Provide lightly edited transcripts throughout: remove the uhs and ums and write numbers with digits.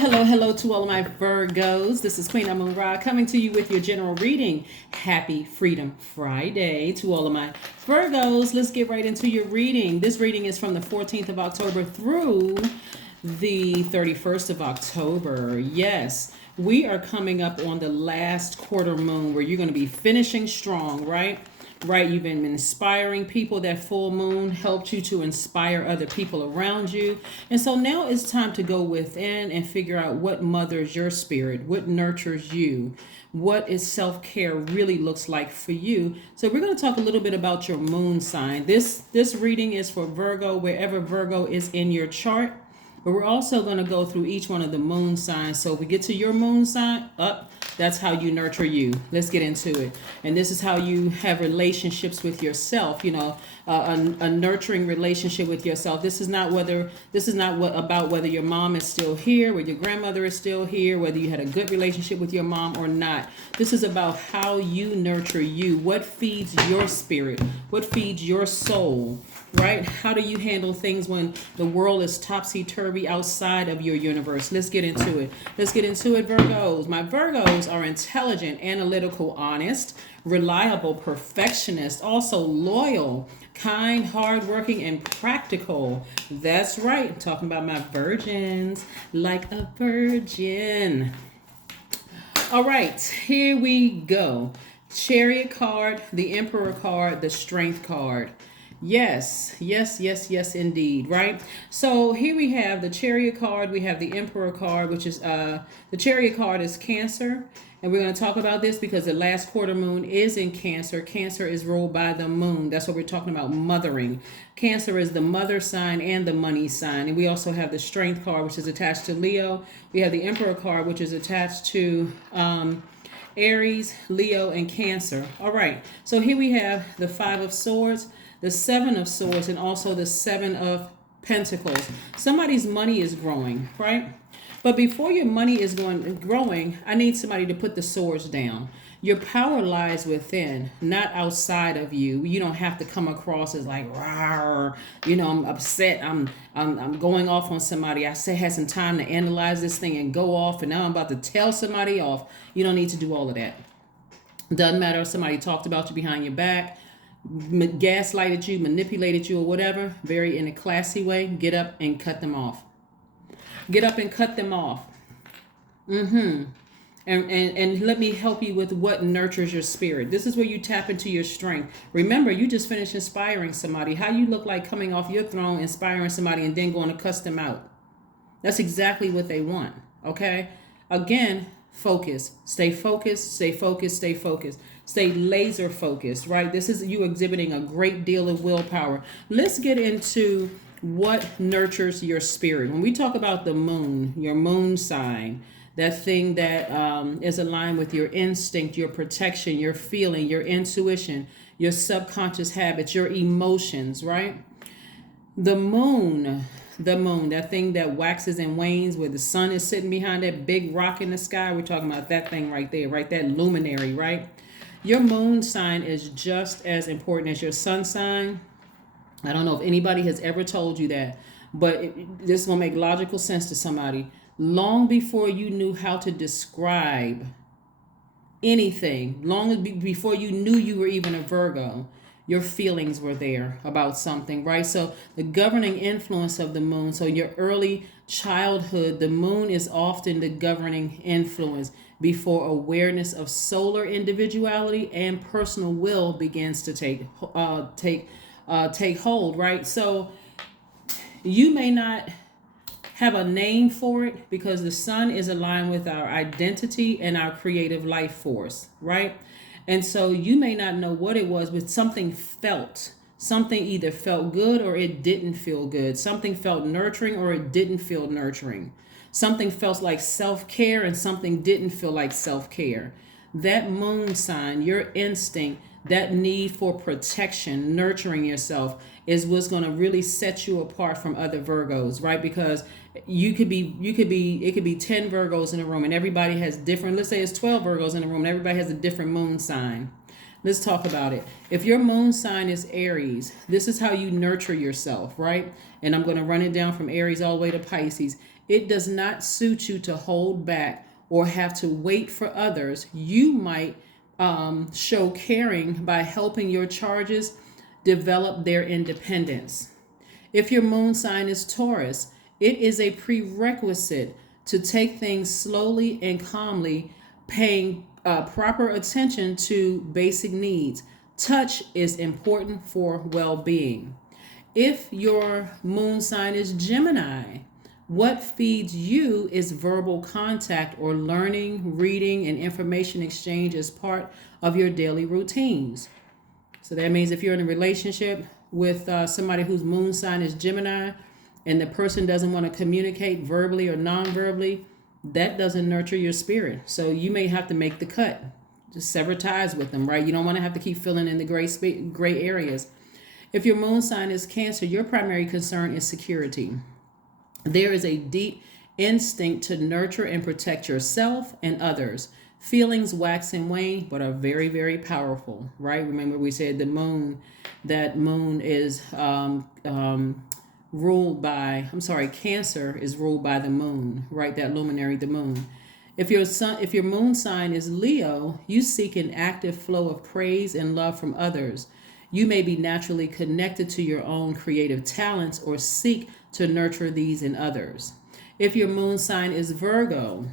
Hello to all of my Virgos. This is Queen Amun Ra coming to you with your general reading. Happy Freedom Friday to all of my Virgos. Let's get right into your reading. This reading is from the 14th of October through the 31st of October. Yes, we are coming up on the last quarter moon where you're going to be finishing strong, right? Right, you've been inspiring people. That full moon helped you to inspire other people around you. And so now it's time to go within and figure out what mothers your spirit, what nurtures you, what is self-care really looks like for you. So we're going to talk a little bit about your moon sign. This reading is for Virgo, wherever Virgo is in your chart. But we're also going to go through each one of the moon signs. So if we get to your moon sign, that's how you nurture you. Let's get into it. And this is how you have relationships with yourself, a nurturing relationship with yourself. This is not about whether your mom is still here, whether your grandmother is still here, whether you had a good relationship with your mom or not. This is about how you nurture you. What feeds your spirit? What feeds your soul? Right? How do you handle things when the world is topsy-turvy outside of your universe? Let's get into it. Virgos. My Virgos are intelligent, analytical, honest, reliable, perfectionist, also loyal, kind, hardworking, and practical. That's right. I'm talking about my virgins, like a virgin. All right, here we go. Chariot card, the Emperor card, the Strength card. Yes, indeed, right? So here we have the Chariot card, we have the Emperor card, which is, the Chariot card is Cancer. And we're going to talk about this because the last quarter moon is in Cancer. Cancer is ruled by the moon. That's what we're talking about, mothering. Cancer is the mother sign and the money sign. And we also have the Strength card, which is attached to Leo. We have the Emperor card, which is attached to Aries, Leo, and Cancer. All right, so here we have the Five of Swords, the Seven of Swords, and also the Seven of Pentacles. Somebody's money is growing, right? But before your money is growing, I need somebody to put the swords down. Your power lies within, not outside of you. You don't have to come across as like, rawr, I'm upset. I'm going off on somebody. I had some time to analyze this thing and go off, and now I'm about to tell somebody off. You don't need to do all of that. Doesn't matter if somebody talked about you behind your back, gaslighted you, manipulated you, or whatever, very in a classy way. Get up and cut them off. And let me help you with what nurtures your spirit. This is where you tap into your strength. Remember, you just finished inspiring somebody. How you look like coming off your throne, inspiring somebody, and then going to cuss them out. That's exactly what they want. Okay? Again, focus. Stay focused. Stay laser focused, right? This is you exhibiting a great deal of willpower. Let's get into what nurtures your spirit. When we talk about the moon, your moon sign, that thing that is aligned with your instinct, your protection, your feeling, your intuition, your subconscious habits, your emotions, right? The moon, that thing that waxes and wanes where the sun is sitting behind that big rock in the sky. We're talking about that thing right there, right? That luminary, right? Your moon sign is just as important as your sun sign. I don't know if anybody has ever told you that, but this is going to make logical sense to somebody. Long before you knew how to describe anything, before you knew you were even a Virgo, your feelings were there about something, right? So the governing influence of the moon, so your early childhood, the moon is often the governing influence before awareness of solar individuality and personal will begins to take hold, right? So you may not have a name for it because the sun is aligned with our identity and our creative life force, right? And so you may not know what it was, but something either felt good or it didn't feel good. Something felt nurturing or it didn't feel nurturing. Something felt like self-care and something didn't feel like self-care. That moon sign, your instinct, that need for protection, nurturing yourself is what's going to really set you apart from other Virgos, right? Because it could be 10 Virgos in a room and everybody has different, let's say it's 12 Virgos in a room and everybody has a different moon sign. Let's talk about it. If your moon sign is Aries, this is how you nurture yourself, right? And I'm going to run it down from Aries all the way to Pisces. it does not suit you to hold back or have to wait for others. You might show caring by helping your charges develop their independence. If your moon sign is Taurus, it is a prerequisite to take things slowly and calmly, paying proper attention to basic needs. Touch is important for well being. If your moon sign is Gemini, what feeds you is verbal contact or learning, reading, and information exchange as part of your daily routines. So that means if you're in a relationship with somebody whose moon sign is Gemini and the person doesn't want to communicate verbally or non-verbally, that doesn't nurture your spirit. So you may have to make the cut. Just sever ties with them, right? You don't want to have to keep filling in the gray areas. If your moon sign is Cancer, your primary concern is security. There is a deep instinct to nurture and protect yourself and others. Feelings wax and wane, but are very, very powerful, right? Remember we said that moon is Cancer is ruled by the moon, right? That luminary, the moon. If your moon sign is Leo, you seek an active flow of praise and love from others. You may be naturally connected to your own creative talents or seek to nurture these in others. If your moon sign is Virgo,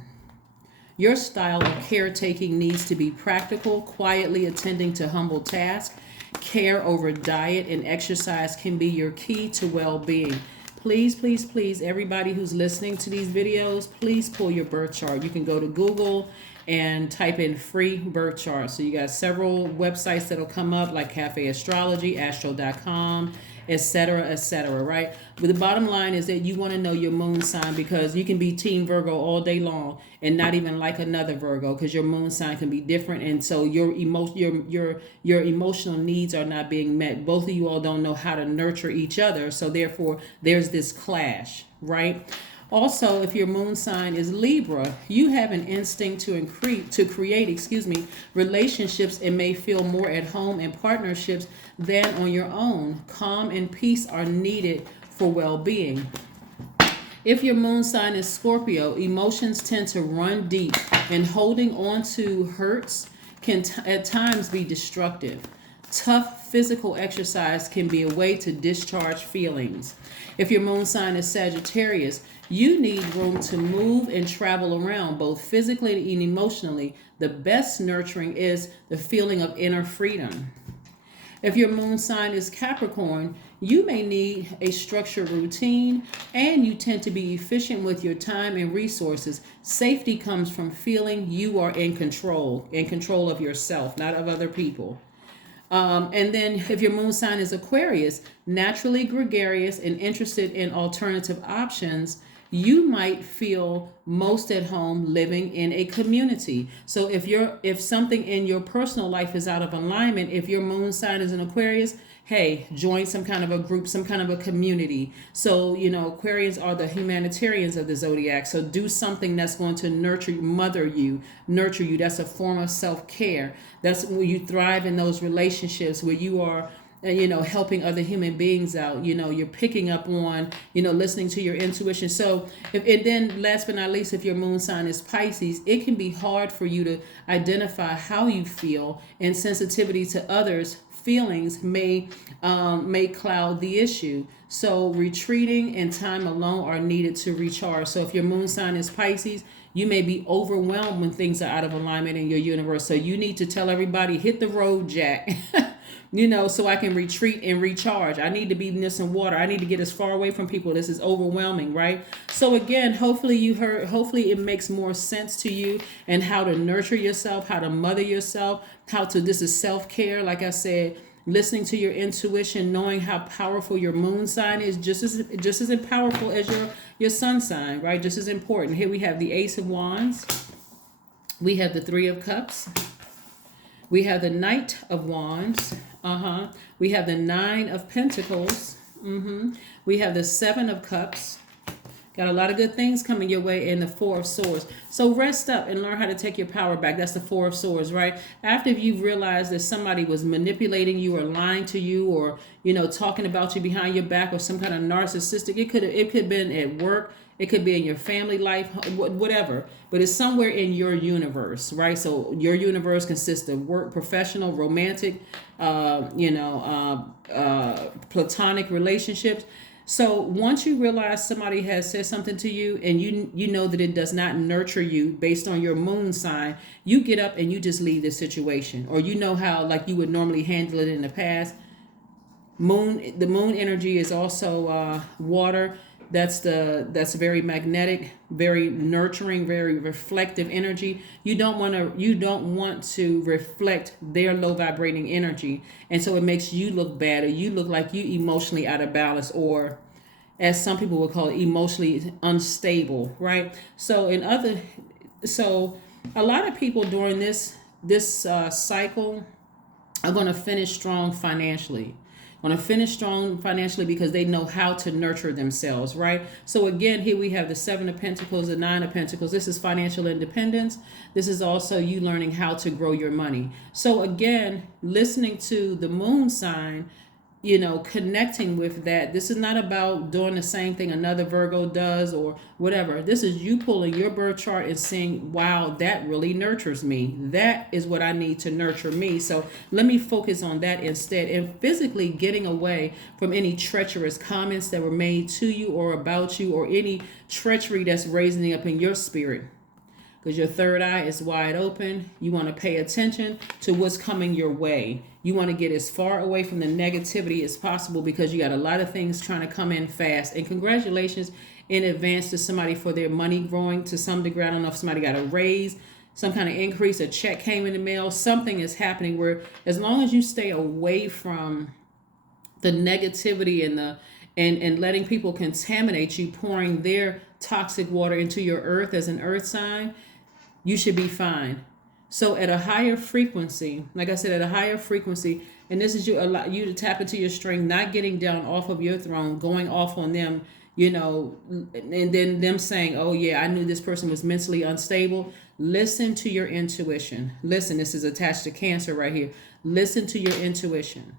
your style of caretaking needs to be practical, quietly attending to humble tasks. Care over diet and exercise can be your key to well-being. Please, please, please, everybody who's listening to these videos, please pull your birth chart. You can go to Google and type in free birth chart. So you got several websites that'll come up like Cafe Astrology, Astro.com, etc., right? But the bottom line is that you want to know your moon sign, because you can be Team Virgo all day long and not even like another Virgo, because your moon sign can be different, and so your emotional needs are not being met. Both of you all don't know how to nurture each other, so therefore there's this clash, right? Also, if your moon sign is Libra, you have an instinct to create relationships and may feel more at home in partnerships than on your own. Calm and peace are needed for well-being. If your moon sign is Scorpio, emotions tend to run deep, and holding on to hurts can at times be destructive. Tough physical exercise can be a way to discharge feelings. If your moon sign is Sagittarius, you need room to move and travel around, both physically and emotionally. The best nurturing is the feeling of inner freedom. If your moon sign is Capricorn, you may need a structured routine, and you tend to be efficient with your time and resources. Safety comes from feeling you are in control of yourself, not of other people. And then if your moon sign is Aquarius, naturally gregarious and interested in alternative options, you might feel most at home living in a community. So if something in your personal life is out of alignment, if your moon sign is an Aquarius, hey, join some kind of a group, some kind of a community. So, Aquarians are the humanitarians of the Zodiac. So do something that's going to nurture you. That's a form of self-care. That's where you thrive in those relationships where you are helping other human beings out. You're picking up on, listening to your intuition. So then last but not least, if your moon sign is Pisces, it can be hard for you to identify how you feel, and sensitivity to others' feelings may cloud the issue. So retreating and time alone are needed to recharge. So if your moon sign is Pisces, you may be overwhelmed when things are out of alignment in your universe. So you need to tell everybody, hit the road, Jack. So I can retreat and recharge. I need to be near some water. I need to get as far away from people. This is overwhelming, right? So again, hopefully it makes more sense to you, and how to nurture yourself, how to mother yourself, this is self-care. Like I said, listening to your intuition, knowing how powerful your moon sign is, just as powerful as your sun sign, right? Just as important. Here we have the Ace of Wands. We have the Three of Cups. We have the Knight of Wands. We have the Nine of Pentacles. We have the Seven of Cups. Got a lot of good things coming your way in the Four of Swords. So rest up and learn how to take your power back. That's the Four of Swords, right? After you've realized that somebody was manipulating you or lying to you, or talking about you behind your back, or some kind of narcissistic, it could have been at work, It could be in your family life, whatever. But it's somewhere in your universe, right? So your universe consists of work, professional, romantic, platonic relationships. So once you realize somebody has said something to you and you know that it does not nurture you based on your moon sign, you get up and you just leave the situation. Or you know how like you would normally handle it in the past. The moon energy is also water. That's very magnetic, very nurturing, very reflective energy. You don't want to reflect their low vibrating energy, and so it makes you look bad, or you look like you emotionally out of balance, or as some people would call it, emotionally unstable, right? So a lot of people during this cycle are going to finish strong financially. Want to finish strong financially because they know how to nurture themselves, right? So again, here we have the Seven of Pentacles, the Nine of Pentacles. This is financial independence. This is also you learning how to grow your money. So again, listening to the moon sign, connecting with that. This is not about doing the same thing another Virgo does or whatever. This is you pulling your birth chart and saying, wow, that really nurtures me. That is what I need to nurture me. So let me focus on that instead, and physically getting away from any treacherous comments that were made to you or about you, or any treachery that's raising up in your spirit. Because your third eye is wide open. You want to pay attention to what's coming your way. You want to get as far away from the negativity as possible, because you got a lot of things trying to come in fast. And congratulations in advance to somebody for their money growing to some degree. I don't know if somebody got a raise, some kind of increase, a check came in the mail. Something is happening where, as long as you stay away from the negativity and letting people contaminate you, pouring their toxic water into your earth as an earth sign, you should be fine. So at a higher frequency, like I said, at a higher frequency, and this is you to tap into your strength, not getting down off of your throne, going off on them, and then them saying, oh yeah, I knew this person was mentally unstable. Listen to your intuition. Listen, this is attached to Cancer right here. Listen to your intuition.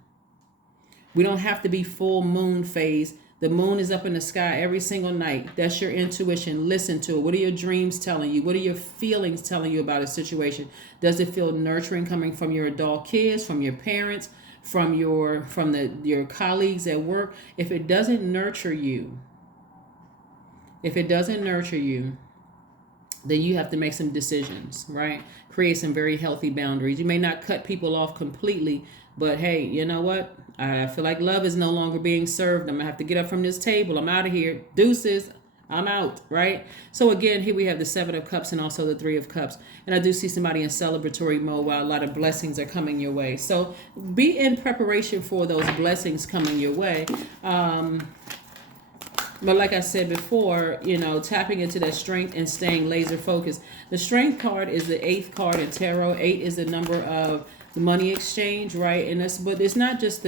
We don't have to be full moon phase. The moon is up in the sky every single night. That's your intuition. Listen to it. What are your dreams telling you? What are your feelings telling you about a situation? Does it feel nurturing coming from your adult kids, from your parents, from your colleagues at work? If it doesn't nurture you, then you have to make some decisions, right? Create some very healthy boundaries. You may not cut people off completely, but hey, you know what? I feel like love is no longer being served. I'm going to have to get up from this table. I'm out of here. Deuces. I'm out, right? So again, here we have the Seven of Cups and also the Three of Cups. And I do see somebody in celebratory mode while a lot of blessings are coming your way. So be in preparation for those blessings coming your way. But like I said before, tapping into that strength and staying laser focused. The strength card is the 8th card in tarot. 8 is the number of the money exchange, right? And but it's not just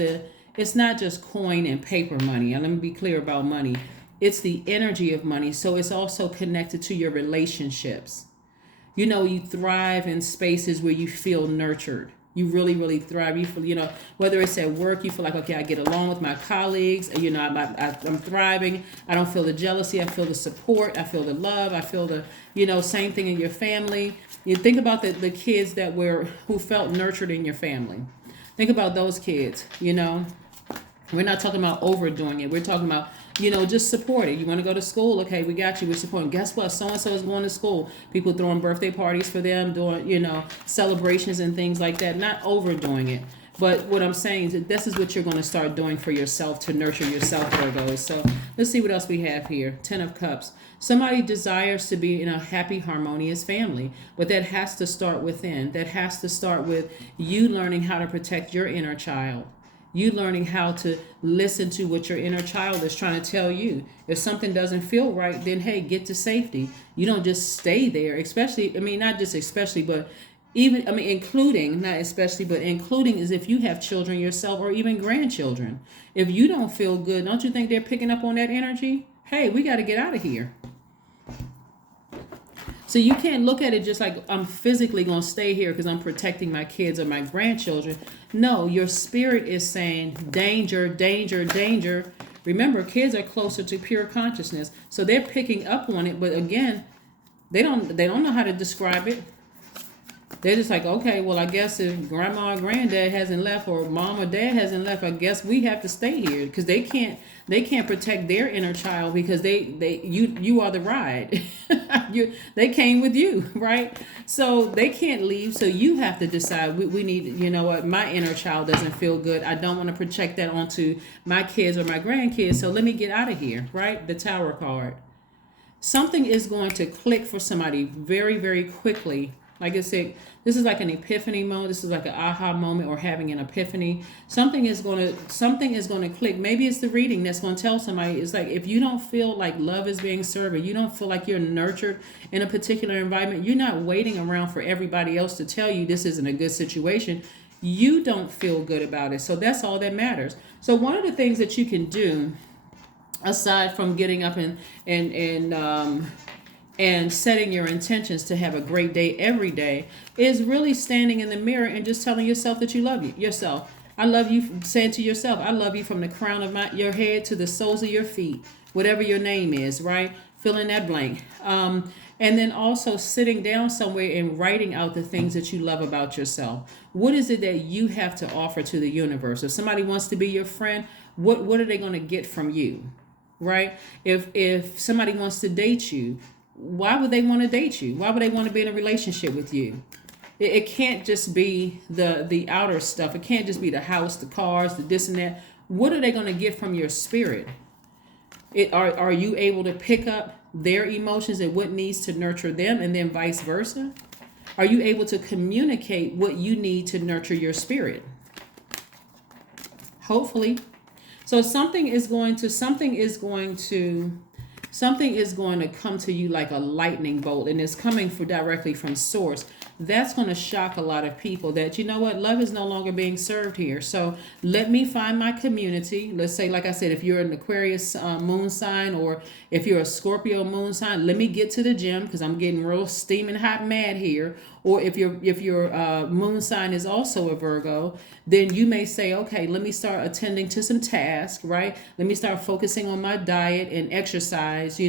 coin and paper money. And let me be clear about money. It's the energy of money. So it's also connected to your relationships. You thrive in spaces where you feel nurtured. You really, really thrive. You feel, whether it's at work, you feel like, okay, I get along with my colleagues. I'm thriving. I don't feel the jealousy. I feel the support. I feel the love. I feel the, same thing in your family. You think about the kids who felt nurtured in your family. Think about those kids, We're not talking about overdoing it. We're talking about, just support it. You want to go to school? Okay, we got you. We're supporting. Guess what? So-and-so is going to school. People throwing birthday parties for them, doing, celebrations and things like that. Not overdoing it. But what I'm saying is that this is what you're going to start doing for yourself to nurture yourself, Virgos. So let's see what else we have here. 10 of Cups. Somebody desires to be in a happy, harmonious family, but that has to start within. That has to start with you learning how to protect your inner child. You learning how to listen to what your inner child is trying to tell you. If something doesn't feel right, then hey, get to safety. You don't just stay there, including is if you have children yourself or even grandchildren. If you don't feel good, don't you think they're picking up on that energy? Hey, we got to get out of here. So you can't look at it just like I'm physically going to stay here because I'm protecting my kids or my grandchildren. No, your spirit is saying danger, danger, danger. Remember, kids are closer to pure consciousness, so they're picking up on it. But again, they don't know how to describe it. They're just like, okay, well, I guess if grandma or granddad hasn't left, or mom or dad hasn't left, I guess we have to stay here, because they can't protect their inner child, because you are the ride. They came with you, right? So they can't leave. So you have to decide. We need, you know what? My inner child doesn't feel good. I don't want to project that onto my kids or my grandkids. So let me get out of here, right? The Tower card. Something is going to click for somebody very, very quickly. Like I said, this is like an epiphany moment. This is like an aha moment, or having an epiphany. Something is going to click. Maybe it's the reading that's going to tell somebody. It's like, if you don't feel like love is being served, or you don't feel like you're nurtured in a particular environment, you're not waiting around for everybody else to tell you this isn't a good situation. You don't feel good about it. So that's all that matters. So one of the things that you can do, aside from getting up and setting your intentions to have a great day every day, is really standing in the mirror and just telling yourself that you love yourself. I love you, saying to yourself, I love you from the crown of your head to the soles of your feet, whatever your name is, right? Fill in that blank. And then also sitting down somewhere and writing out the things that you love about yourself. What is it that you have to offer to the universe? If somebody wants to be your friend, what are they going to get from you, right? If somebody wants to date you, why would they want to date you? Why would they want to be in a relationship with you? It can't just be the outer stuff. It can't just be the house, the cars, the this and that. What are they going to get from your spirit? Are you able to pick up their emotions and what needs to nurture them, and then vice versa? Are you able to communicate what you need to nurture your spirit? Hopefully. So something is going to come to you like a lightning bolt, and it's coming directly from source. That's going to shock a lot of people, that, you know what, love is no longer being served here. So let me find my community. Let's say, like I said, if you're an Aquarius moon sign, or if you're a Scorpio moon sign, let me get to the gym, because I'm getting real steaming hot mad here. Or if your moon sign is also a Virgo, then you may say, okay, let me start attending to some tasks, right? Let me start focusing on my diet and exercise.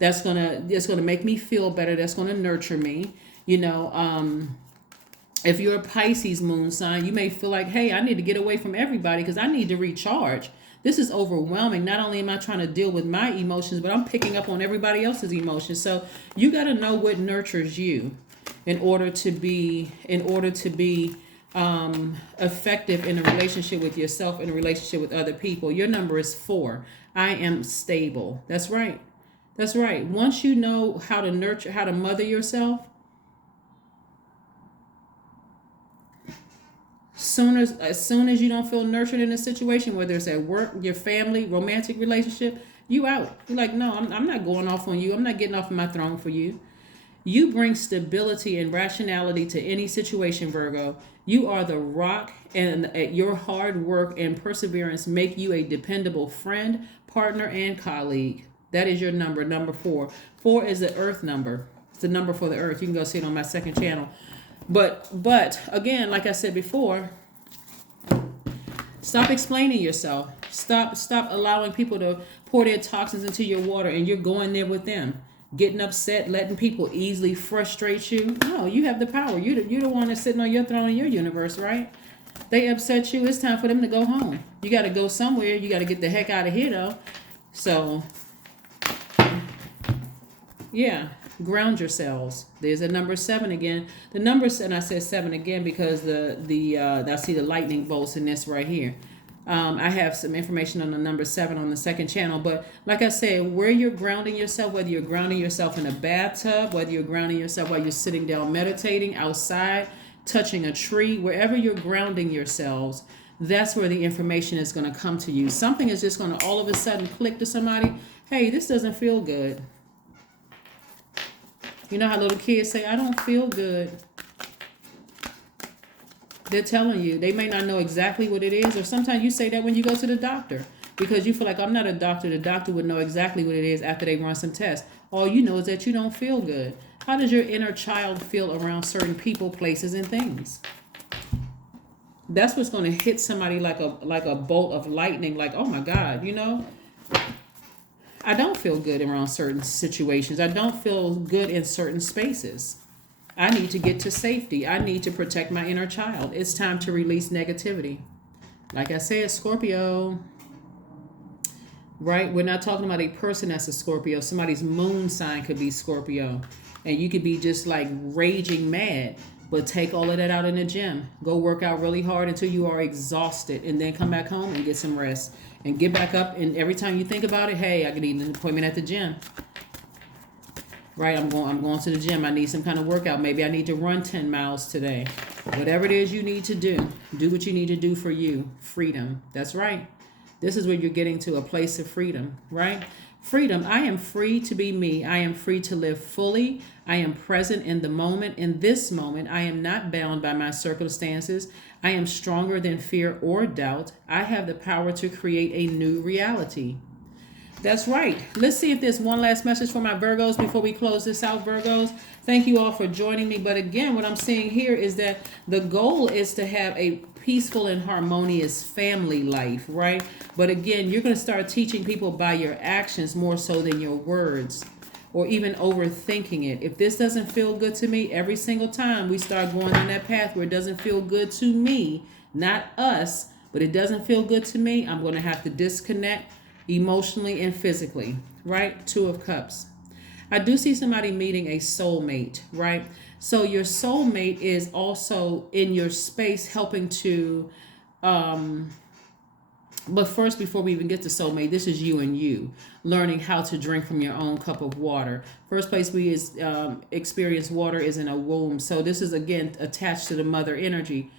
That's gonna make me feel better. That's gonna nurture me. If you're a Pisces moon sign, you may feel like, hey, I need to get away from everybody because I need to recharge. This is overwhelming. Not only am I trying to deal with my emotions, but I'm picking up on everybody else's emotions. So you got to know what nurtures you in order to be effective in a relationship with yourself, in a relationship with other people. Your number is 4. I am stable. That's right. Once you know how to nurture, how to mother yourself, as soon as you don't feel nurtured in a situation, whether it's at work, your family, romantic relationship, you out. You're like, no, I'm not going off on you. I'm not getting off of my throne for you. You bring stability and rationality to any situation, Virgo. You are the rock, and your hard work and perseverance make you a dependable friend, partner, and colleague. That is your number 4. 4 is the earth number. It's the number for the earth. You can go see it on my second channel. But again, like I said before, stop explaining yourself. Stop allowing people to pour their toxins into your water, and you're going there with them. Getting upset, letting people easily frustrate you. No, you have the power. You're the one that's sitting on your throne in your universe, right? They upset you. It's time for them to go home. You got to go somewhere. You got to get the heck out of here, though. So, yeah, ground yourselves. There's a number 7 again. The numbers, and I said 7 again because I see the lightning bolts in this right here. I have some information on the number 7 on the second channel, but like I said, where you're grounding yourself, whether you're grounding yourself in a bathtub, whether you're grounding yourself while you're sitting down meditating, outside, touching a tree, wherever you're grounding yourselves, that's where the information is going to come to you. Something is just going to all of a sudden click to somebody. Hey, this doesn't feel good. You know how little kids say, I don't feel good. They're telling you. They may not know exactly what it is, or sometimes you say that when you go to the doctor because you feel like, I'm not a doctor. The doctor would know exactly what it is after they run some tests. All you know is that you don't feel good. How does your inner child feel around certain people, places, and things? That's what's going to hit somebody like a bolt of lightning. Like, oh my God, I don't feel good around certain situations. I don't feel good in certain spaces. I need to get to safety. I need to protect my inner child. It's time to release negativity. Like I said, Scorpio, right? We're not talking about a person that's a Scorpio. Somebody's moon sign could be Scorpio. And you could be just like raging mad. But take all of that out in the gym. Go work out really hard until you are exhausted. And then come back home and get some rest. And get back up. And every time you think about it, hey, I could need an appointment at the gym. Right? I'm going to the gym. I need some kind of workout. Maybe I need to run 10 miles today. Whatever it is you need to do. Do what you need to do for you. Freedom. That's right. This is where you're getting to a place of freedom, right? Freedom. I am free to be me. I am free to live fully. I am present in the moment. In this moment, I am not bound by my circumstances. I am stronger than fear or doubt. I have the power to create a new reality. That's right. Let's see if there's one last message for my Virgos before we close this out, Virgos. Thank you all for joining me. But again, what I'm seeing here is that the goal is to have a peaceful and harmonious family life, right? But again, you're going to start teaching people by your actions more so than your words, or even overthinking it. If this doesn't feel good to me, every single time we start going on that path where it doesn't feel good to me, not us, but it doesn't feel good to me, I'm going to have to disconnect emotionally and physically, right? Two of Cups. I do see somebody meeting a soulmate, right? So your soulmate is also in your space helping to, but first, before we even get to soulmate, this is you and you learning how to drink from your own cup of water. First place we experience water is in a womb. So this is, again, attached to the mother energy.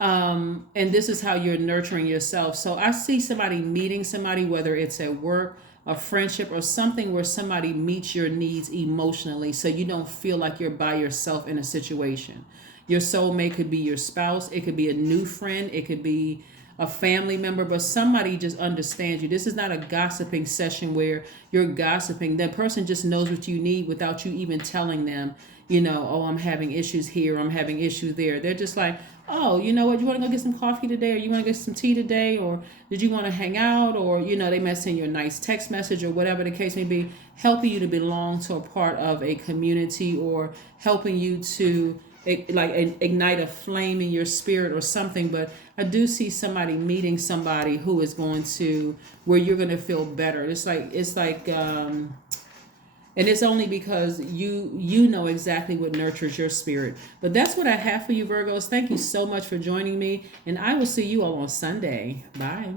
And this is how you're nurturing yourself. So I see somebody meeting somebody, whether it's at work, a friendship, or something where somebody meets your needs emotionally, so you don't feel like you're by yourself in a situation. Your soulmate could be your spouse. It could be a new friend. It could be a family member, but somebody just understands you. This is not a gossiping session where you're gossiping. That person just knows what you need without you even telling them, oh, I'm having issues here, I'm having issues there. They're just like, oh, you know what, you want to go get some coffee today, or you want to get some tea today, or did you want to hang out, or, they might send you a nice text message, or whatever the case may be, helping you to belong to a part of a community, or helping you to ignite a flame in your spirit or something. But I do see somebody meeting somebody who is going to, where you're going to feel better. It's like and it's only because you know exactly what nurtures your spirit. But that's what I have for you, Virgos. Thank you so much for joining me, and I will see you all on Sunday. Bye.